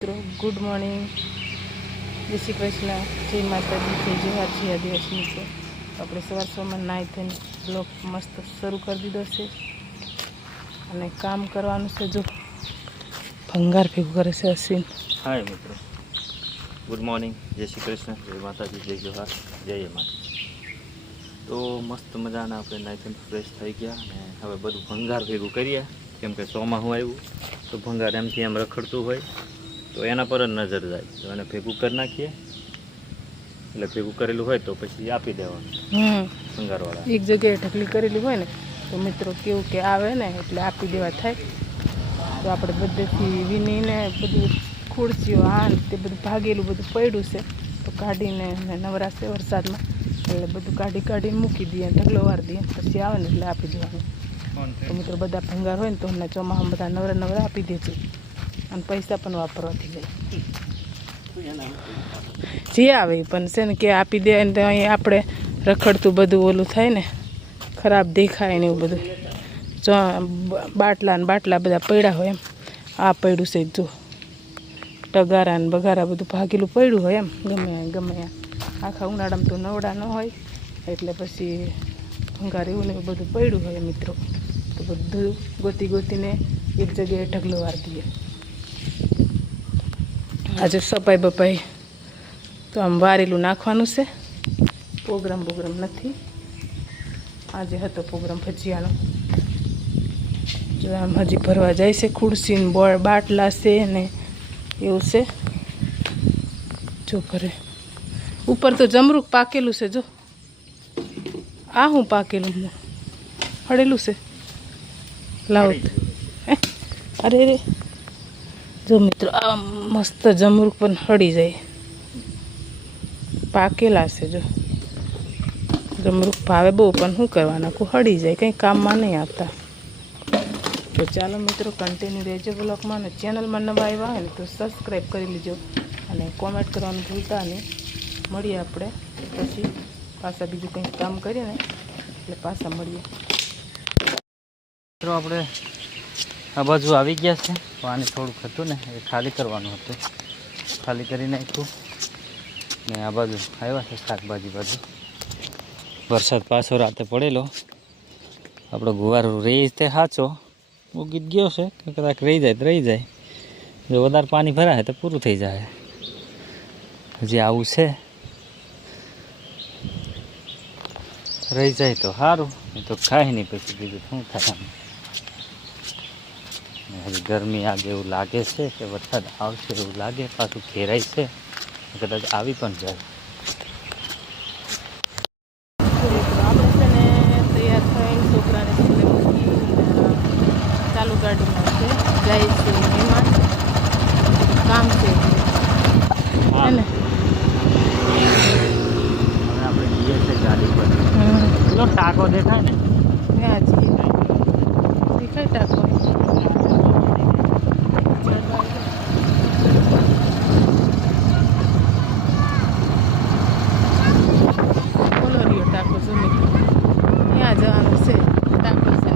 મિત્રો good morning, જય શ્રી કૃષ્ણ, જય માતાજી, જય જોહાર, જય આદિવાસી મિત્રો. આપણે સવારમાં નાહી થઈને બ્લોગ મસ્ત શરૂ કરી દીધો છે અને કામ કરવાનું છે. જો ભંગાર ભેગું કરે છે અશ્વિન. હાય મિત્રો, ગુડ મોર્નિંગ, જય શ્રી કૃષ્ણ, જય માતાજી, જય જોહાર, જય માતા. તો મસ્ત મજાના આપણે નાહી થઈને ફ્રેશ થઈ ગયા અને હવે બધું ભંગાર ભેગું કરીએ. કેમ કે ચોમાસું આવ્યું તો ભંગાર એમથી એમ રખડતું હોય તો એના પર જ નજર જાય, તો એને ભેગું કરી નાખીએ. એટલે ભેગું કરેલું હોય તો પછી આપી દેવાનું ભંગારવાળા. એક જગ્યાએ ઢગલી કરેલી હોય ને તો મિત્રો કેવું કે આવે ને એટલે આપી દેવા થાય. તો આપણે બધેથી વીણીને બધું ખુરશીઓ આન તે બધું ભાગેલું બધું પડ્યું છે તો કાઢીને નવરાશે વરસાદમાં એટલે બધું કાઢીને મૂકી દઈએ, ઢગલો વાર દઈએ, પછી આવે ને એટલે આપી દેવાનું. તો મિત્રો બધા ભંગાર હોય ને તો એમના ચોમાસામાં બધા નવરા આપી દેજો અને પૈસા પણ વાપરવાથી જાય. જે આવે પણ છે ને કે આપી દે ને તો અહીં આપણે રખડતું બધું ઓલું થાય ને, ખરાબ દેખાય ને એવું બધું. બાટલા બધા પડ્યા હોય એમ આ પડ્યું છે જો ટગારા ને બગારા બધું ભાગેલું પડ્યું હોય એમ ગમે આખા ઉનાળામાં તો નવડા ન હોય એટલે પછી ભંગાર એવું ને એવું બધું પડ્યું હોય મિત્રો. તો બધું ગોતીને એક જગ્યાએ ઢગલો વાર દઈએ. આજે સફાઈ બપાઈ તો આમ વારેલું નાખવાનું છે. પ્રોગ્રામ નથી આજે, હતો પ્રોગ્રામ ભજીયાનો. જો આમ હજી ભરવા જાય છે, ખુરશી ને બાટલા છે ને એવું છે. જો ભરે ઉપર તો જમરૂક પાકેલું છે. જો આ હું પાકેલું હળેલું છે લાવ. અરે રે જો મિત્રો આ મસ્ત જમરૂક પણ હળી જાય, પાકેલા છે. જો જમરૂક ભાવે બહુ પણ શું કરવાના, કોઈ હળી જાય, કંઈ કામમાં નહીં આવતા. તો ચાલો મિત્રો કન્ટિન્યુ રહેજો બ્લોગમાં, અને ચેનલમાં નવા આવ્યા હોય ને તો સબસ્ક્રાઈબ કરી લેજો અને કોમેન્ટ કરવાનું ભૂલતા નહીં. મળીએ આપણે પછી પાછા બીજું કંઈક કામ કરીએ ને એટલે પાછા મળીએ. મિત્રો આપણે આ બાજુ આવી ગયા છે. પાણી થોડુંક હતું ને એ ખાલી કરવાનું હતું, ખાલી કરી નાખ્યું ને આ બાજુ આવ્યા છે શાકભાજી બાજુ. વરસાદ પાછો રાતે પડેલો, આપણો ગુવાર રહી તે સાચો ઉગી ગયો છે કે કદાચ રહી જાય. જો વધારે પાણી ભરાય તો પૂરું થઈ જાય. હજી આવું છે, રહી જાય તો સારું, એ તો કાંઈ નહીં પછી બીજું શું થાય. હજી ગરમી આગે એવું લાગે છે કે વરસાદ આવશે એવું લાગે, પાછું ઘેરાય છે, કદાચ આવી પણ જાય. આપણે છે ને તૈયાર થઈને છોકરાને સ્કૂલે મૂકી ચાલુ ગાડીમાં છે જાય છે મહેમાન, કામ છે ને આપણે જઈએ છીએ ગાડી પર. પેલો ટાંકો દેખાય ને ત્યાં જઈએ, દેખાય ટાંકો. બોલો રહ્યો ટાંકો જો મિત્રો, ત્યાં જવાનું છે ટાંકો છે.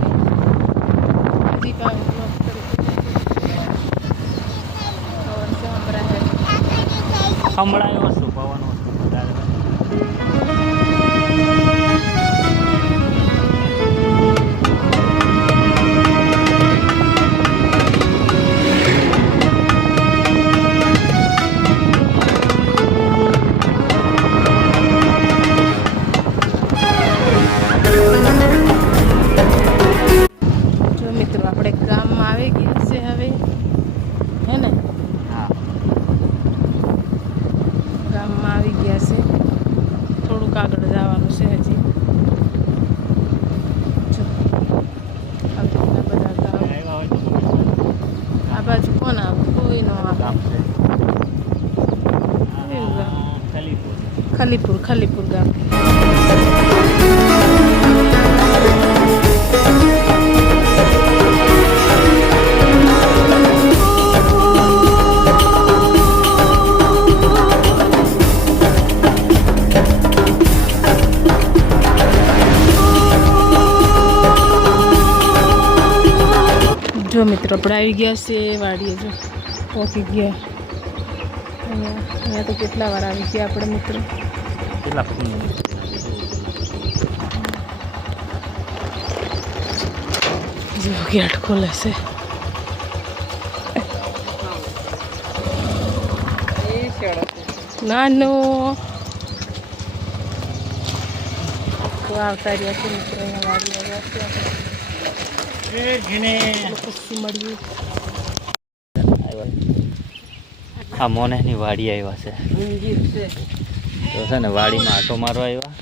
હજી કાંઈ બ્લોક કરી સંભળાયો શું પવન આપણે ગામમાં આવી ગયા છે હવે, હે ને? હા, ગામમાં આવી ગયા છે. થોડુંક આગળ જવાનું છે હજી. જો આ બધા ગામ આ બાજુ કોણ આવે? કોઈ ન આવે. ખાલીપુર ગામ. જો મિત્રો આપણે આવી ગયા છે વાડીએ, જો પહોંચી ગયા. અહીંયા તો કેટલા વાર આવી ગયા આપણે મિત્રો. કેટલા ફૂલ જો ગેટ ખોલે છે. નાનો તો આવતા રહ્યા છે મિત્રો. અહીંયા વાડી આવ્યા છે પછી મળીએ. આ મોનેની વાડી આવ્યા છે તો છે ને વાડીમાં આટો મારવા આવ્યા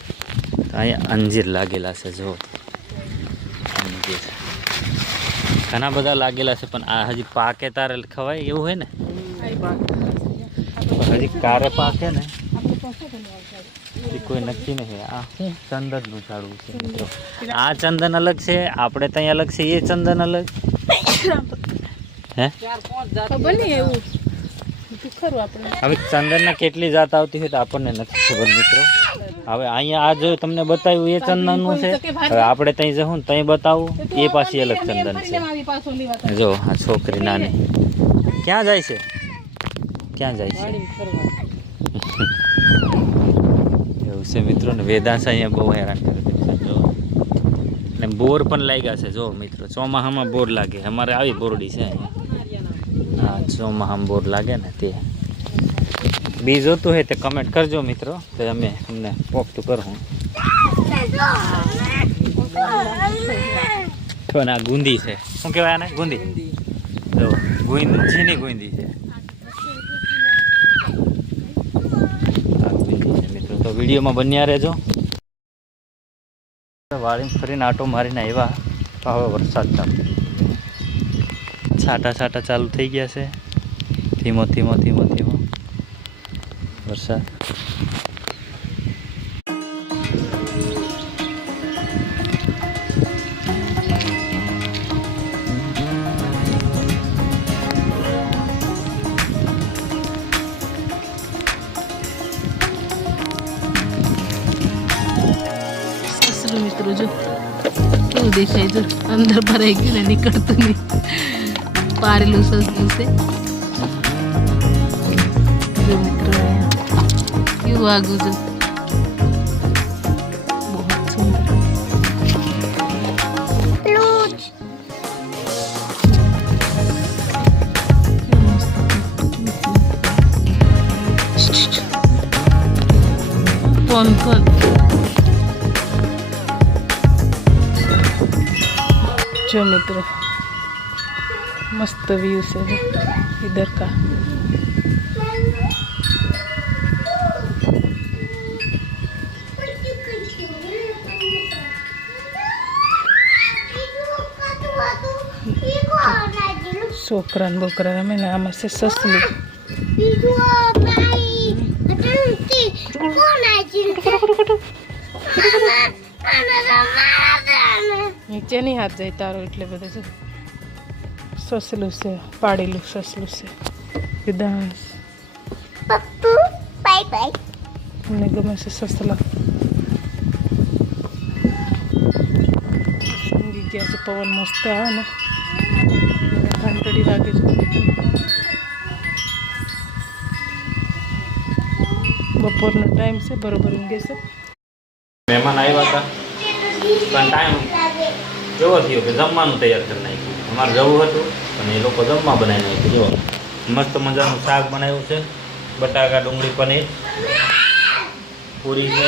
તો અહીંયા અંજીર લાગેલા છે. જો અંજીર ઘણા બધા લાગેલા છે પણ આ હજી પાકે તારે ખવાય એવું હોય ને. હજી કારે પાકે ને એ કોઈ નક્કી નહીં. આ શું ચંદનનું ઝાડવું છે મિત્રો. આ ચંદન અલગ છે, આપણે ત્યાં અલગ છે. એ ચંદન અલગ હે ખબર નહીં એવું ખરું આપણે. હવે ચંદનના કેટલી જાત આવતી હોય તો આપણને નથી ખબર મિત્રો. હવે અહીંયા આ જો તમને બતાવ્યું એ ચંદનનું છે. હવે આપણે ત્યાં જવું ને ત્યાં બતાવું એ પાછી અલગ ચંદન છે. જો આ છોકરી નાની ક્યાં જાય છે? ક્યાં જાય છે? એવું છે મિત્રો ને. વેદાંશ અહીંયા બહુ હેરાન કરે છે. જો ને બોર પણ લાગ્યા છે. જો મિત્રો ચોમાસામાં બોર લાગે. અમારે આવી બોરડી છે અહીંયા. હા ચોમાસામાં બોર લાગે ને તે. બી જોતું હોય તે કમેન્ટ કરજો મિત્રો તો અમે તમને પોખતું કરું. પણ આ ગુંદી છે. શું કહેવાય આને? ગુંદી. જો ગુંદીની ગુંદી છે. આ ગુંદી છે મિત્રો. તો વિડીયોમાં બન્યા રહેજો. વાડીમાં ફરીને આટો મારીને આવ્યા તો હવે વરસાદ ચાલુ. છાંટા છાંટા ચાલુ થઈ ગયા છે. ધીમો ધીમો ધીમો ધીમો વરસાદ. મિત્રો જો કેવું દેખાય. જો અંદર ભરાઈ ગયું ને નીકળતું નહીં. પારેલું સસલું છે. જો મિત્રો કેવું આગું જો બહુ સુંદર. કોણ કોણ जो मित्रों मस्त व्यू से जो इधर का. છોકરા ને બોકરા રમે ને આમાં છે સસલું. નીચે નહીં હાથ જાય તારો એટલે બધું છે. સસલું છે, પાડેલું સસલું છે. વિદાંશ મને ગમે છે સસલા. ઊંઘી ગયા છે. પવન મસ્ત આવે ને ઘંટડી લાગે છે. બપોરનો ટાઈમ છે. બરોબર ઊંઘે છે. મહેમાન આવ્યા હતા પણ ટાઈમ એવો થયો કે જમવાનું તૈયાર કરી નાખ્યું. અમારે જવું હતું પણ એ લોકો જમવા બનાવી નાખ્યું. જો મસ્ત મજાનું શાક બનાવ્યું છે. બટાકા ડુંગળી પનીર, પૂરી છે,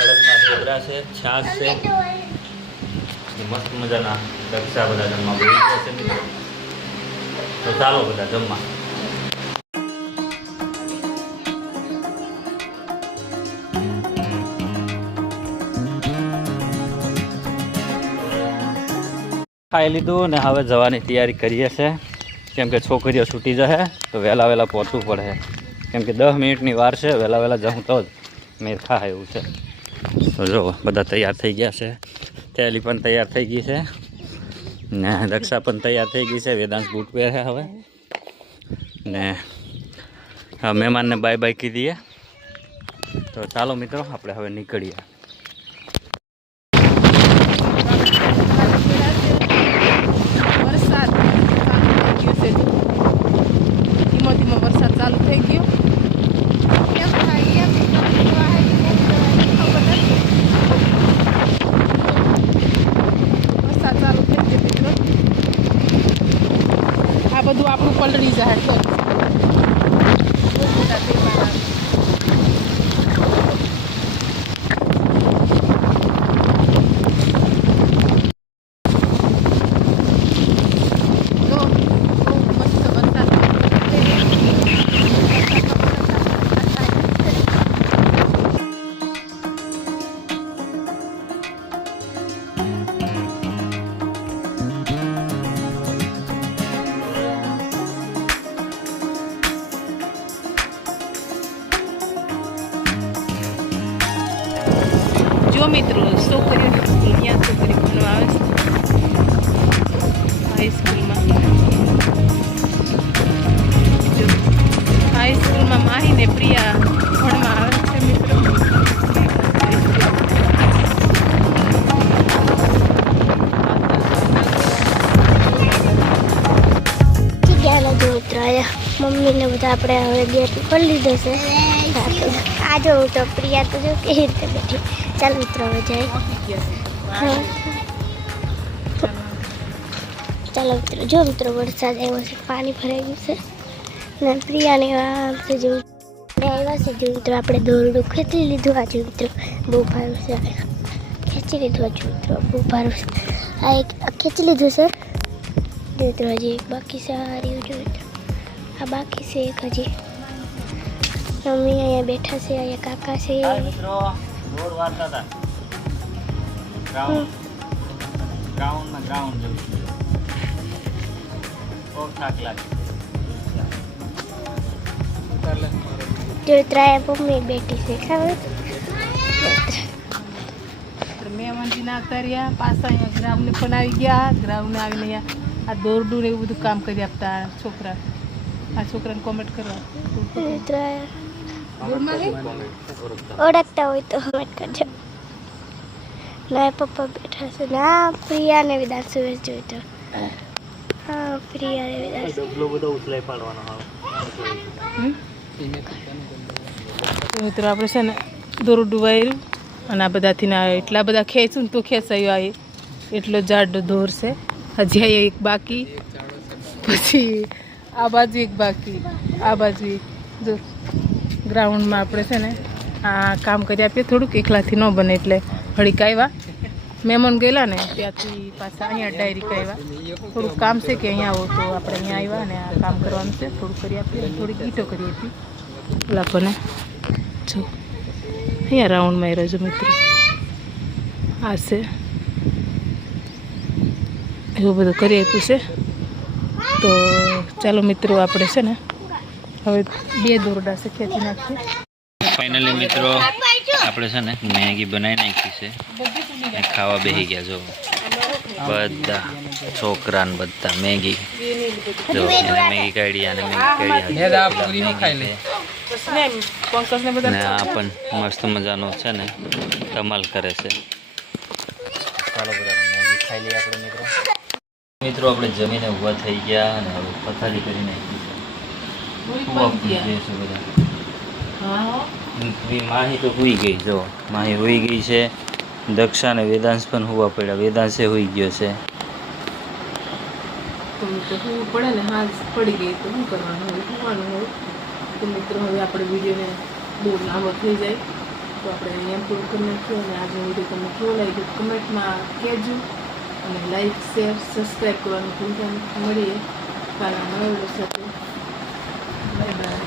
અડદના ઢોકળા છે, છાશ છે. મસ્ત મજાના દક્ષા બધા જમવા બેસી ગયા છે મિત્રો. તો ચાલો બધા જમવા. ખાઈ લીધું ને હવે જવાની તૈયારી કરીએ છે. કેમ કે છોકરીઓ છૂટી જશે તો વહેલા વહેલા પહોંચવું પડે. કેમ કે 10 મિનિટની વાર છે. વહેલા વહેલા જવું તો જ મેર ખા એવું છે. તો જો બધા તૈયાર થઈ ગયા છે. થેલી પણ તૈયાર થઈ ગઈ છે ને દક્ષા પણ તૈયાર થઈ ગઈ છે. વેદાંશ બૂટ પહેરે હવે ને મહેમાનને બાય બાય કીધીએ. તો ચાલો મિત્રો આપણે હવે નીકળીએ. ધીમો ધીમો વરસાદ ચાલુ થઈ ગયો. કેમ થાય એમ ખબર નથી. વરસાદ ચાલુ થઈ ગયો મિત્રો. આ બધું આપણું પલળી જાય તો બહુ મોટા તહેવાર આવે. જો, બહુ મસ્ત વરસાદ જો મિત્રો છોકરીઓ અહીંયા છોકરી ભણવા આવે છે હાઈસ્કૂલમાં. જો હાઈસ્કૂલમાં માહી ને પ્રિયા ભણવા આવે છે મિત્રો. ગયા જો મિત્રો આયા મમ્મીને બધા આપણે હવે ગેટ ખોલી લીધો છે. આ જો તો પ્રિયા તો જો કેવી રીતે બેઠી. ચાલ મિત્રો હવે જાય. હા ચાલો મિત્રો. જો મિત્રો વરસાદ આવ્યો છે, પાણી ભરાઈ ગયું છે ને પ્રિયાને આપણે જો આવ્યા છે. જો મિત્રો આપણે દોરડું ખેંચી લીધું. આ જો મિત્રો બહુ ભારું છે, ખેંચી લીધું. આ જો મિત્રો બહુ ભારું છે. આ એક ખેંચી લીધું છે. જો મિત્રો હજી એક બાકી છે. આ રહ્યું જો મિત્રો આ બાકી છે એક હજી. મમ્મી અહીંયા બેઠા છે, અહીંયા કાકા છે. મિત્રો રોડ વાળતા હતા ગ્રાઉન્ડમાં ગ્રાઉન્ડ જેવું બહુ થાક લાગે. જો મિત્રો અહીંયા મમ્મી બેઠી છે. ખબર આપણે મહેમાનજીને આવતા રહ્યા પાછા અહીંયા ગ્રાઉન્ડને પણ આવી ગયા. ગ્રાઉન્ડને આવીને અહીંયા આ દોરડું ને એવું બધું કામ કરી આપતા આ છોકરા. આ છોકરાને કોમેન્ટ કરવા મિત્રો ઓળખતા હોય તો કમેન્ટ કરજો. ના પપ્પા બેઠા છે. ના પ્રિયા ને વિદાર સુરેશ જોઈ તો. હા પ્રિયા ને વિદાર ડબલો બધો ઉછલાઈ પાડવાનો આવે. મિત્રો આપણે છે ને દોરડું વાયરું અને આ બધાથી ના એટલા બધા ખેંચું ને તો ખેંચાયું. આ એટલો જાડો દોર છે. હજી આ એક બાકી, પછી આ બાજુ એક બાકી, આ બાજુ એક. જો ગ્રાઉન્ડમાં આપણે છે ને આ કામ કરી આપીએ. થોડુંક એકલાથી ન બને એટલે હળીક આવ્યા. મહેમાન ગયેલા ને ત્યાંથી પાછા અહીંયા ડાયરેક્ટ આવ્યા. થોડુંક કામ છે કે અહીંયા આવો તો આપણે અહીંયા આવ્યા અને આ કામ કરવાનું છે. થોડુંક કરી આપીએ, થોડીક ઈંટો કરી આપી લોકોને. જો અહીંયા રાઉન્ડમાં રહેજો મિત્રો. આ છે એવું બધું કરી આપ્યું છે. તો ચાલો મિત્રો આપણે છે ને હવે 2 દોરડા છે ખેંચી નાખીએ. ફાઇનલી મિત્રો આપણે છે ને મેગી બનાવી નાખી છે ને ખાવા બેસી ગયા. જો બધા છોકરા ને બધા મેગી જો એને મેગી કાઢી અને મેગી કાઢી ને આ પણ મસ્ત મજાનો છે ને ધમાલ કરે છે. ચાલો બધા મેગી ખાઈ લઈએ આપણે મિત્રો. મિત્રો આપણે જમીને ઊભા થઈ ગયા અને હવે પથારી કરી નાખી છે. માહી તો હુઈ ગઈ. જો માહી હુઈ ગઈ છે. દક્ષા ને વેદાંશ પણ હુવા પડ્યા. વેદાંશે હુઈ ગયો છે. તો હું પડે ને હાથ પડી ગઈ તો શું કરવાનું હોય, સુવાનું હોય. તો મિત્રો હવે આપણે વિડીયોને બહુ લાંબો થઈ જાય તો આપણે અહીંયા પૂરું કરી નાખીએ. અને આજનો વિડીયો તમને કેવો લાગ્યો કમેન્ટમાં કહેજો અને લાઈક શેર સબસ્ક્રાઈબ કરવાનું ભૂલતા નથી. મળીએ કાલના નવા વિડીયો સાથે. Bye bye.